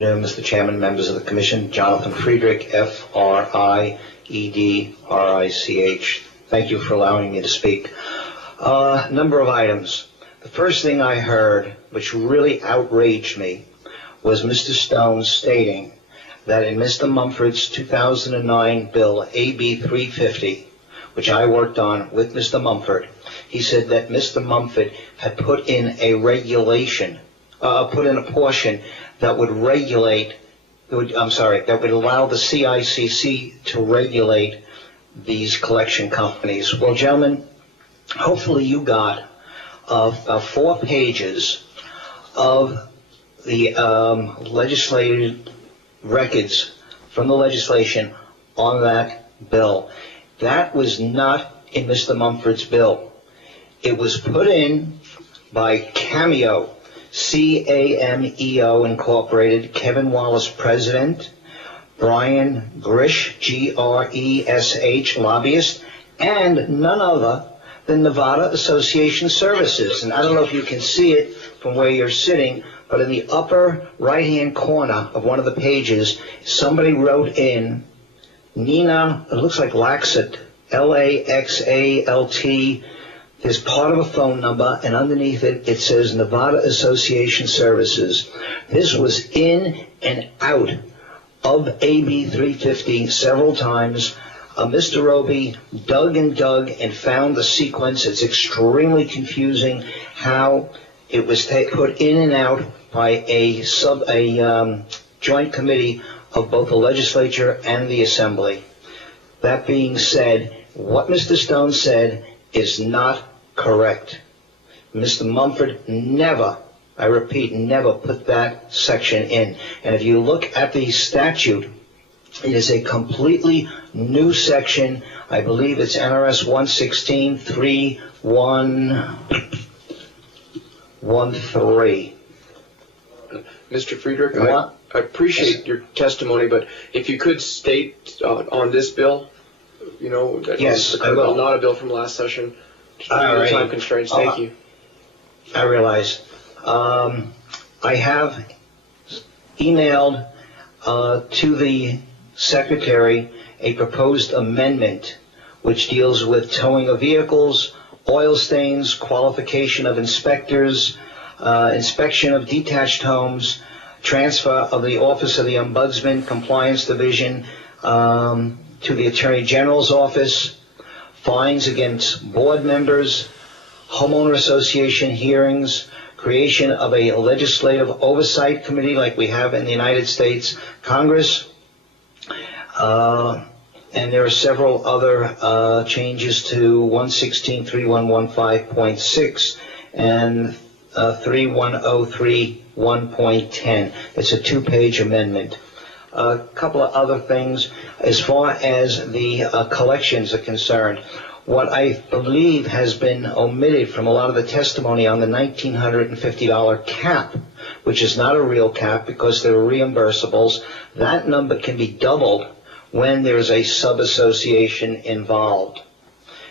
Mr. Chairman, members of the Commission, Jonathan Friedrich, F-R-I-E-D-R-I-C-H. Thank you for allowing me to speak. Number of items. The first thing I heard, which really outraged me, was Mr. Stone stating that in Mr. Mumford's 2009 bill, AB 350, which I worked on with Mr. Mumford, he said that Mr. Mumford had put in a regulation, put in a portion that would regulate, that would allow the CICC to regulate these collection companies. Well, gentlemen, hopefully you got 4 pages of the legislative records from the legislation on that bill. That was not in Mr. Mumford's bill. It was put in by Cameo, C-A-M-E-O Incorporated, Kevin Wallace, President, Brian Grish, G-R-E-S-H, lobbyist, and none other than Nevada Association Services. And I don't know if you can see it from where you're sitting, but in the upper right-hand corner of one of the pages, somebody wrote in Nina, it looks like Laxalt, L-A-X-A-L-T, there's part of a phone number, and underneath it, it says Nevada Association Services. This was in and out of AB 350 several times. Mr. Roby dug and found the sequence. It's extremely confusing how it was put in and out by a joint committee of both the legislature and the assembly. That being said, what Mr. Stone said is not correct. Mr. Mumford never, I repeat, never put that section in. And if you look at the statute, it is a completely new section. I believe it's NRS 116.3113. Mr. Friedrich, I appreciate your testimony, but if you could state on this bill, you know, that yes, I will. Not a bill from last session. Right. Time constraints. Thank you. I realize. I have emailed to the Secretary a proposed amendment which deals with towing of vehicles, oil stains, qualification of inspectors, inspection of detached homes, transfer of the Office of the Ombudsman Compliance Division to the Attorney General's office, fines against board members, homeowner association hearings, creation of a legislative oversight committee like we have in the United States Congress, and there are several other changes to 116.3115.6 and 31031.10. It's a 2-page amendment. A couple of other things as far as the collections are concerned. What I believe has been omitted from a lot of the testimony on the $1,950 cap, which is not a real cap because they're reimbursables, that number can be doubled when there's a sub-association involved.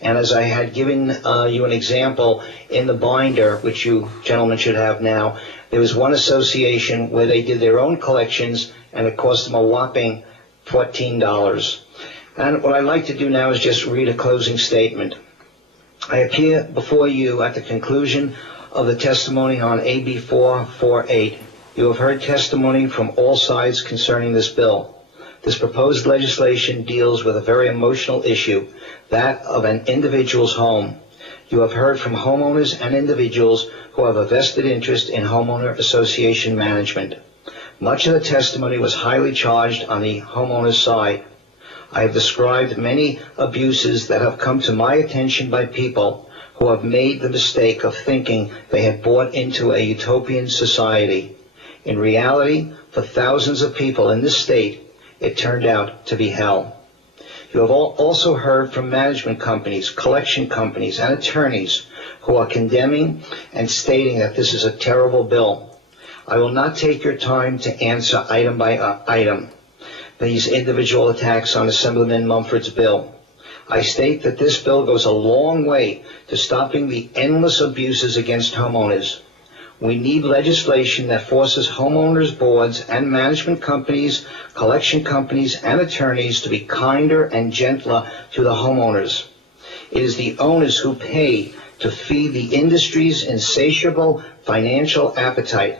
And as I had given you an example in the binder, which you gentlemen should have now, there was one association where they did their own collections and it cost them a whopping $14. And what I'd like to do now is just read a closing statement. I appear before you at the conclusion of the testimony on AB 448. You have heard testimony from all sides concerning this bill. This proposed legislation deals with a very emotional issue, that of an individual's home. You have heard from homeowners and individuals who have a vested interest in homeowner association management. Much of the testimony was highly charged on the homeowner's side. I have described many abuses that have come to my attention by people who have made the mistake of thinking they had bought into a utopian society. In reality, for thousands of people in this state, it turned out to be hell. You have also heard from management companies, collection companies, and attorneys who are condemning and stating that this is a terrible bill. I will not take your time to answer item by item these individual attacks on Assemblyman Mumford's bill. I state that this bill goes a long way to stopping the endless abuses against homeowners. We need legislation that forces homeowners boards and management companies, collection companies, and attorneys to be kinder and gentler to the homeowners. It is the owners who pay to feed the industry's insatiable financial appetite.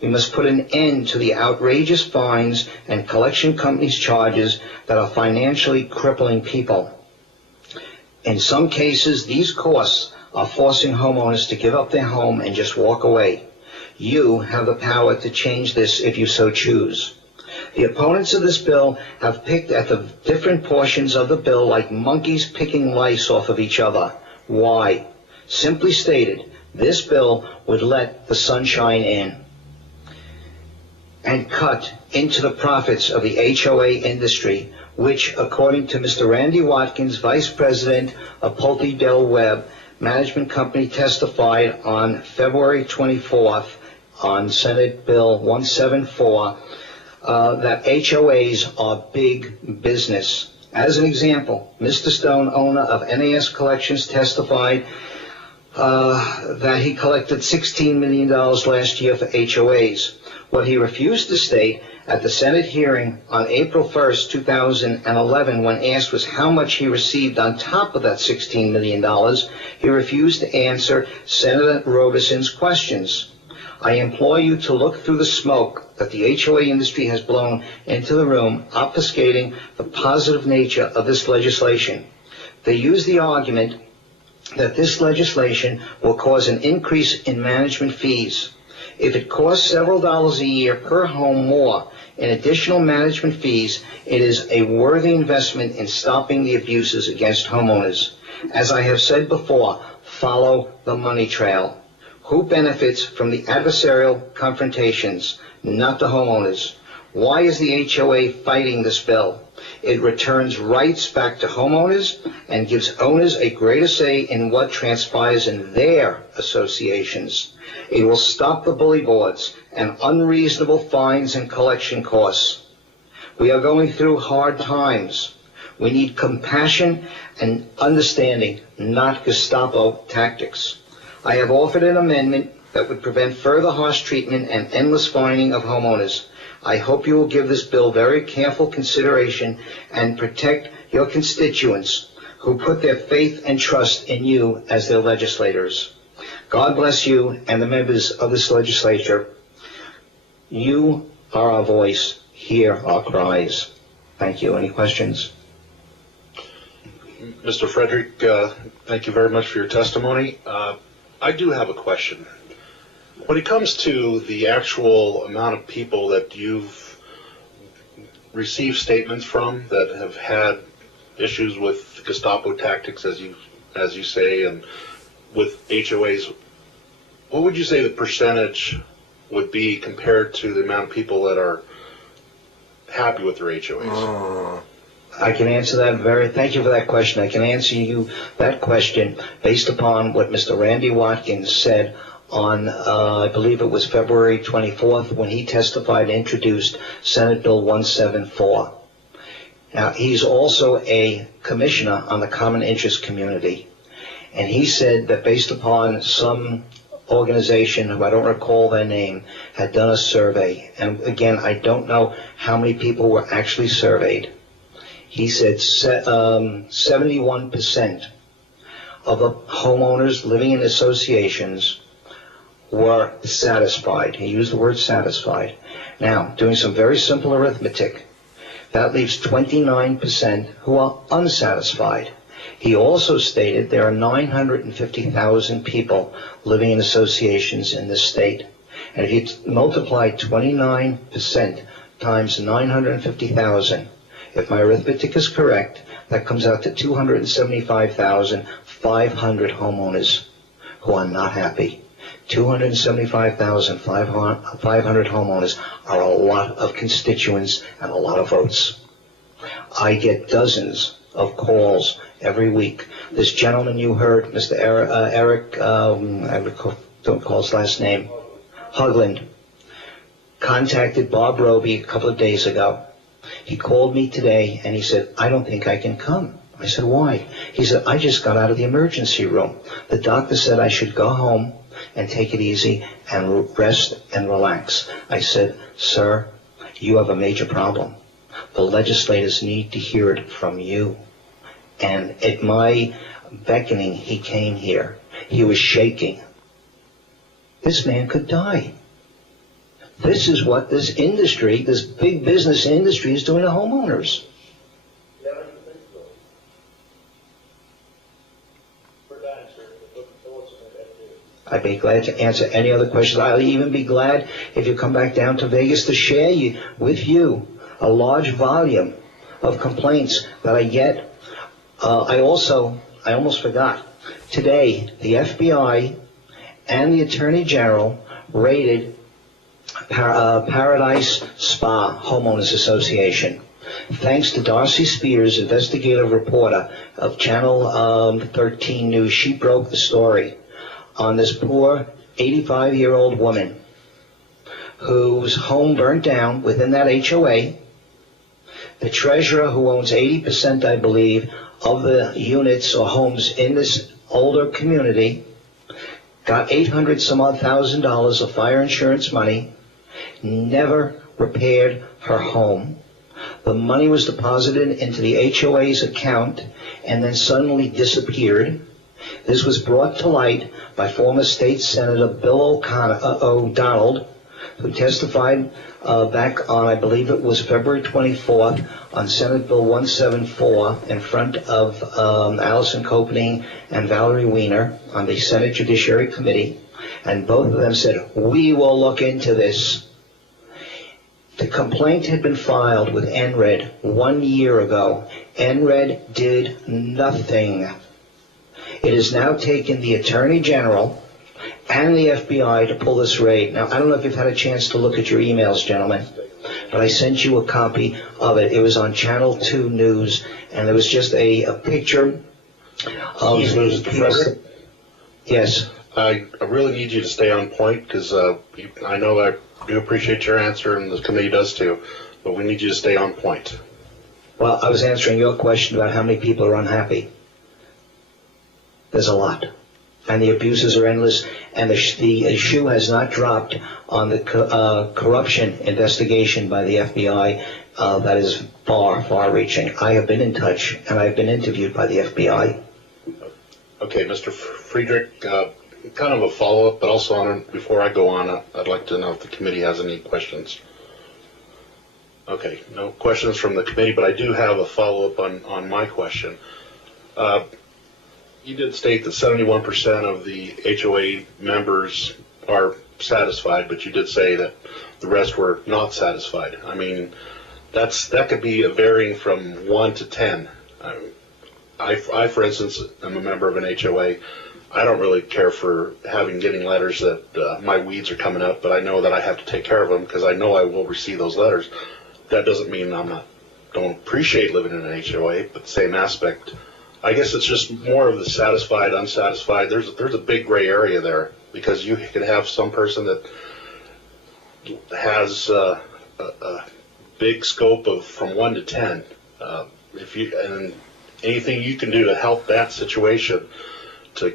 We must put an end to the outrageous fines and collection companies' charges that are financially crippling people. In some cases, these costs are forcing homeowners to give up their home and just walk away. You have the power to change this if you so choose. The opponents of this bill have picked at the different portions of the bill like monkeys picking lice off of each other. Why? Simply stated, this bill would let the sunshine in and cut into the profits of the HOA industry, which, according to Mr. Randy Watkins, Vice President of Pulte Del Webb Management Company, testified on February 24th on Senate Bill 174, that HOAs are big business. As an example, Mr. Stone, owner of NAS Collections, testified that he collected $16 million last year for HOAs. What he refused to state at the Senate hearing on April 1st, 2011, when asked was how much he received on top of that $16 million, he refused to answer Senator Robeson's questions. I implore you to look through the smoke that the HOA industry has blown into the room, obfuscating the positive nature of this legislation. They use the argument that this legislation will cause an increase in management fees. If it costs several dollars a year per home more in additional management fees, it is a worthy investment in stopping the abuses against homeowners. As I have said before, follow the money trail. Who benefits from the adversarial confrontations? Not the homeowners. Why is the HOA fighting this bill? It returns rights back to homeowners and gives owners a greater say in what transpires in their associations. It will stop the bully boards and unreasonable fines and collection costs. We are going through hard times. We need compassion and understanding, not Gestapo tactics. I have offered an amendment that would prevent further harsh treatment and endless fining of homeowners. I hope you will give this bill very careful consideration and protect your constituents who put their faith and trust in you as their legislators. God bless you and the members of this legislature. You are our voice. Hear our cries. Thank you. Any questions? Mr. Frederick, thank you very much for your testimony. I do have a question. When it comes to the actual amount of people that you've received statements from that have had issues with Gestapo tactics, as you say, and with HOAs, what would you say the percentage would be compared to the amount of people that are happy with their HOAs? I can answer that thank you for that question. I can answer you that question based upon what Mr. Randy Watkins said on, I believe it was February 24th, when he testified and introduced Senate Bill 174. Now, he's also a commissioner on the Common Interest Community, and he said that based upon some organization, who I don't recall their name, had done a survey, and again, I don't know how many people were actually surveyed. He said 71% of the homeowners living in associations were satisfied. He used the word satisfied. Now, doing some very simple arithmetic, that leaves 29% who are unsatisfied. He also stated there are 950,000 people living in associations in this state. And if you multiply 29% times 950,000, if my arithmetic is correct, that comes out to 275,500 homeowners who are not happy. 275,500 homeowners are a lot of constituents and a lot of votes. I get dozens of calls every week. This gentleman you heard, Mr. Eric, I don't recall his last name, Hugland, contacted Bob Roby a couple of days ago. He called me today and he said, I don't think I can come. I said, why? He said, I just got out of the emergency room. The doctor said I should go home. and take it easy and rest and relax. I said, sir, you have a major problem. The legislators need to hear it from you. And at my beckoning, he came here. He was shaking. This man could die. This is what this industry, this big business industry, is doing to homeowners. I'd be glad to answer any other questions. I'll even be glad if you come back down to Vegas to share with you a large volume of complaints that I get. I almost forgot. Today, the FBI and the Attorney General raided Paradise Spa Homeowners Association. Thanks to Darcy Spears, investigative reporter of Channel 13 News, she broke the story on this poor 85-year-old woman whose home burnt down within that HOA. The treasurer, who owns 80%, I believe, of the units or homes in this older community, got $800,000 of fire insurance money, never repaired her home. The money was deposited into the HOA's account and then suddenly disappeared. This was brought to light by former State Senator Bill O'Donnell, who testified back on, I believe it was February 24th, on Senate Bill 174 in front of Allison Copening and Valerie Weiner on the Senate Judiciary Committee, and both of them said, we will look into this. The complaint had been filed with NRED 1 year ago. NRED did nothing. It has now taken the Attorney General and the FBI to pull this raid. Now, I don't know if you've had a chance to look at your emails, gentlemen, but I sent you a copy of it. It was on Channel 2 News, and there was just a picture of... Yes. I really need you to stay on point, because I know I do appreciate your answer, and the committee does too, but we need you to stay on point. Well, I was answering your question about how many people are unhappy. There's a lot. And the abuses are endless, and the shoe has not dropped on the corruption investigation by the FBI that is far, far-reaching. I have been in touch, and I've been interviewed by the FBI. Okay, Mr. Friedrich, kind of a follow-up, but also before I go on, I'd like to know if the committee has any questions. Okay, no questions from the committee, but I do have a follow-up on my question. You did state that 71% of the HOA members are satisfied, but you did say that the rest were not satisfied. I mean, that could be varying from 1 to 10. I, for instance, am a member of an HOA. I don't really care for getting letters that my weeds are coming up, but I know that I have to take care of them because I know I will receive those letters. That doesn't mean don't appreciate living in an HOA, but the same aspect. I guess it's just more of the satisfied, unsatisfied. There's a big gray area there, because you can have some person that has a big scope of from 1 to 10. And anything you can do to help that situation, to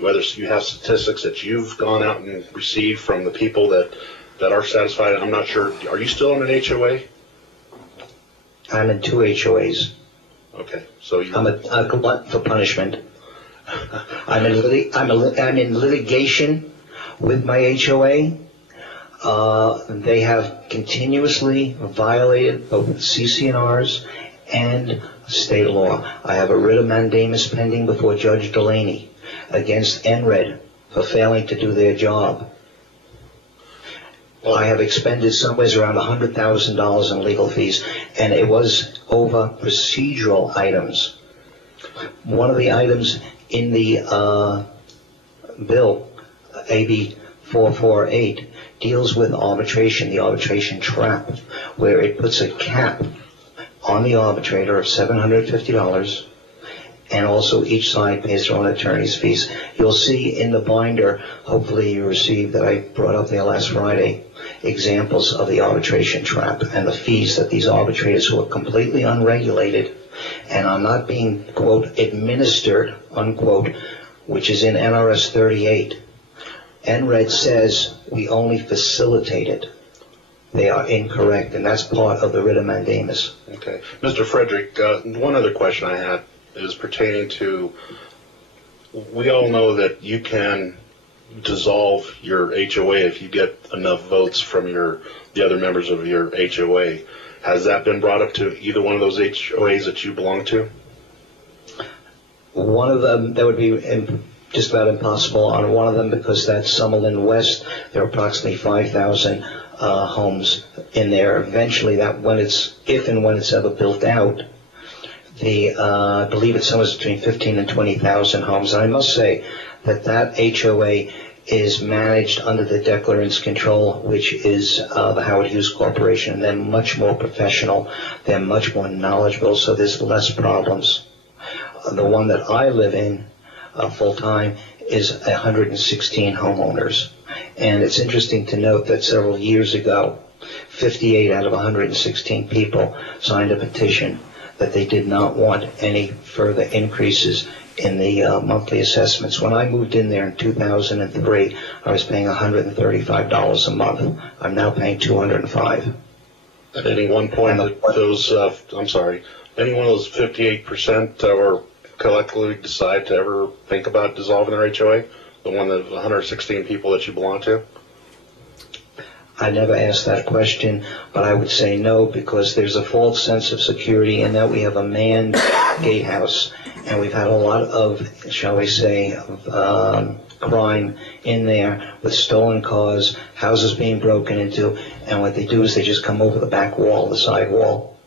whether you have statistics that you've gone out and received from the people that are satisfied. I'm not sure. Are you still in an HOA? I'm in 2 HOAs. Okay, so I'm a glutton for punishment. I'm in litigation with my HOA. They have continuously violated both CC&Rs and state law. I have a writ of mandamus pending before Judge Delaney against NRED for failing to do their job. I have expended somewhere around $100,000 in legal fees, and it was over procedural items. One of the items in the bill, AB 448, deals with arbitration, the arbitration trap, where it puts a cap on the arbitrator of $750, and also each side pays their own attorney's fees. You'll see in the binder, hopefully you received, that I brought up there last Friday, examples of the arbitration trap and the fees that these arbitrators, who are completely unregulated and are not being, quote, administered, unquote, which is in NRS 38, NRED says we only facilitate it. They are incorrect, and that's part of the writ of mandamus. Okay. Mr. Frederick, one other question I had is pertaining to, we all know that you can dissolve your HOA if you get enough votes from the other members of your HOA. Has that been brought up to either one of those HOAs that you belong to? One of them, that would be just about impossible on one of them, because that's Summerlin West. There are approximately 5,000 homes in there. Eventually, if and when it's ever built out, I believe it's somewhere between 15 and 20,000 homes. And I must say that HOA is managed under the declarant's control, which is the Howard Hughes Corporation. They're much more professional. They're much more knowledgeable, so there's less problems. The one that I live in full-time is 116 homeowners. And it's interesting to note that several years ago, 58 out of 116 people signed a petition that they did not want any further increases in the monthly assessments. When I moved in there in 2003, I was paying $135 a month. I'm now paying $205. At any one point, any one of those 58% or collectively decide to ever think about dissolving their HOA? The one that 116 people that you belong to? I never asked that question, but I would say no, because there's a false sense of security in that we have a manned gatehouse, and we've had a lot of, shall we say, crime in there with stolen cars, houses being broken into, and what they do is they just come over the back wall, the side wall.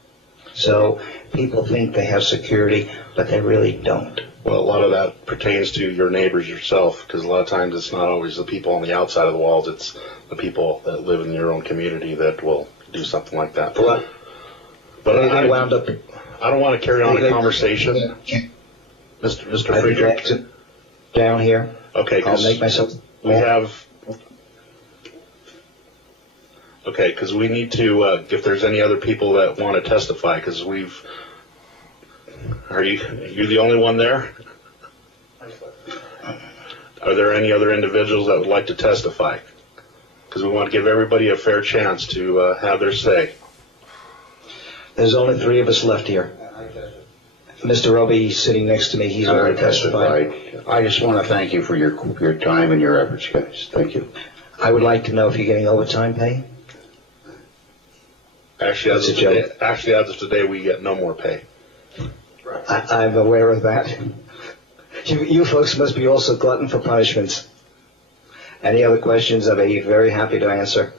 So people think they have security, but they really don't. Well, a lot of that pertains to your neighbors yourself, because a lot of times it's not always the people on the outside of the walls, it's the people that live in your own community that will do something like that. But I don't want to carry on a conversation. Mr. Friedrich. Down here. Okay, I'll make myself. Because we need to, if there's any other people that want to testify, because you're the only one there? Are there any other individuals that would like to testify? Because we want to give everybody a fair chance to have their say. There's only 3 of us left here. Mr. Roby, sitting next to me, he's already testified. I just want to thank you for your time and your efforts, guys. Thank you. I would like to know if you're getting overtime pay. Actually, as of today, we get no more pay. I'm aware of that. You folks must be also glutton for punishments. Any other questions? I'd be very happy to answer.